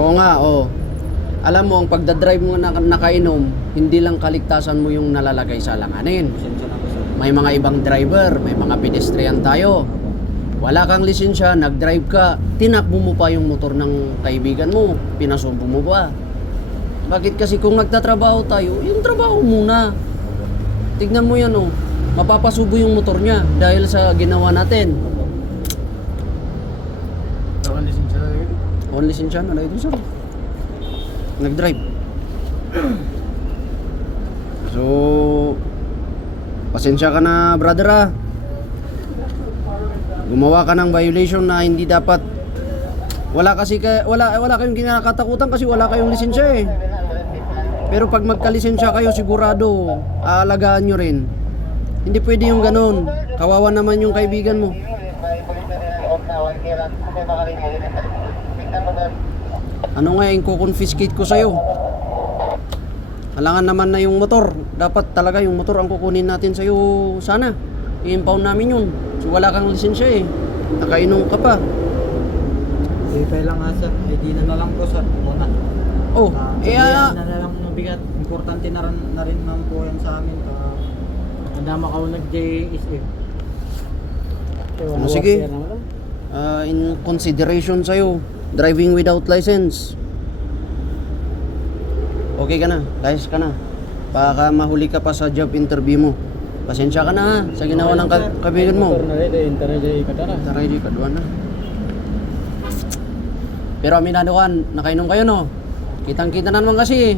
Oo nga, oo. Alam mo, ang pagdadrive mo na nakainom, hindi lang kaligtasan mo yung nalalagay sa alanganin. Pasensya na po sir. May mga ibang driver, may mga pedestrian tayo. Wala kang lisensya, nag-drive ka, tinakbo mo pa yung motor ng kaibigan mo, pinasumbo mo pa. Bakit kasi kung nagtatrabaho tayo, yung trabaho muna. Tignan mo yan oh, mapapasubo yung motor niya dahil sa ginawa natin. Saka lisensya na yun. On lisensya na ito sir. Nag-drive. So, pasensya ka na brother ah. Gumawa ka ng violation na hindi dapat. Wala kayong kinakatakutan kasi wala kayong lisensya eh. Pero pag magkalisensya kayo sigurado aalagaan nyo rin. Hindi pwede yung ganun. Kawawa naman yung kaibigan mo. Ano nga yung kukonfiscate ko sa'yo? Alangan naman na yung motor. Dapat talaga yung motor ang kukunin natin sa'yo sana. I-impound namin yun. So wala kang lisensya eh. Nakainom ka pa. Pay lang nga sir. ID na lang po sir. Muna. Oh, na lang mabigat. Importante na rin naman po yan sa amin. Andama ka nag-JSF. Ano, sige. In consideration sa'yo, driving without license. Okay ka na, layas ka na. Baka mahuli ka pa sa job interview mo. Pasensya ka na ha, sa ginawa ng kaibigan mo. Taray di kadwa na. Pero aminado ka, nakainom kayo no? Kitang-kita na naman kasi.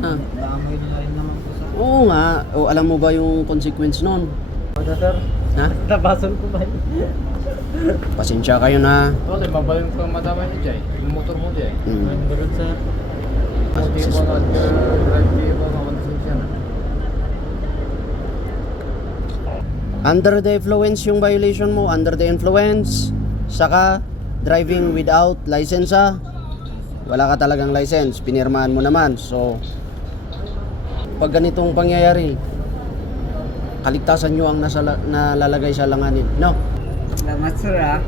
Ha? Damay na rin naman po sir. Oo nga, o alam mo ba yung consequence nun? Ano sir? Ha? Nabasan ko ba? Pasensya kayo na. Okay, mabalin ko ang madamay niya dyan. Yung motor mo dyan. Ganun sir. Hindi mo nag-drive kayo ba makamansin siya na. Under the influence yung violation mo, under the influence, saka driving without license ha. Wala ka talagang license, pinirmahan mo naman. So, pag ganitong pangyayari, kaligtasan nyo ang nalalagay sa langanin. No? Salamat sir ah.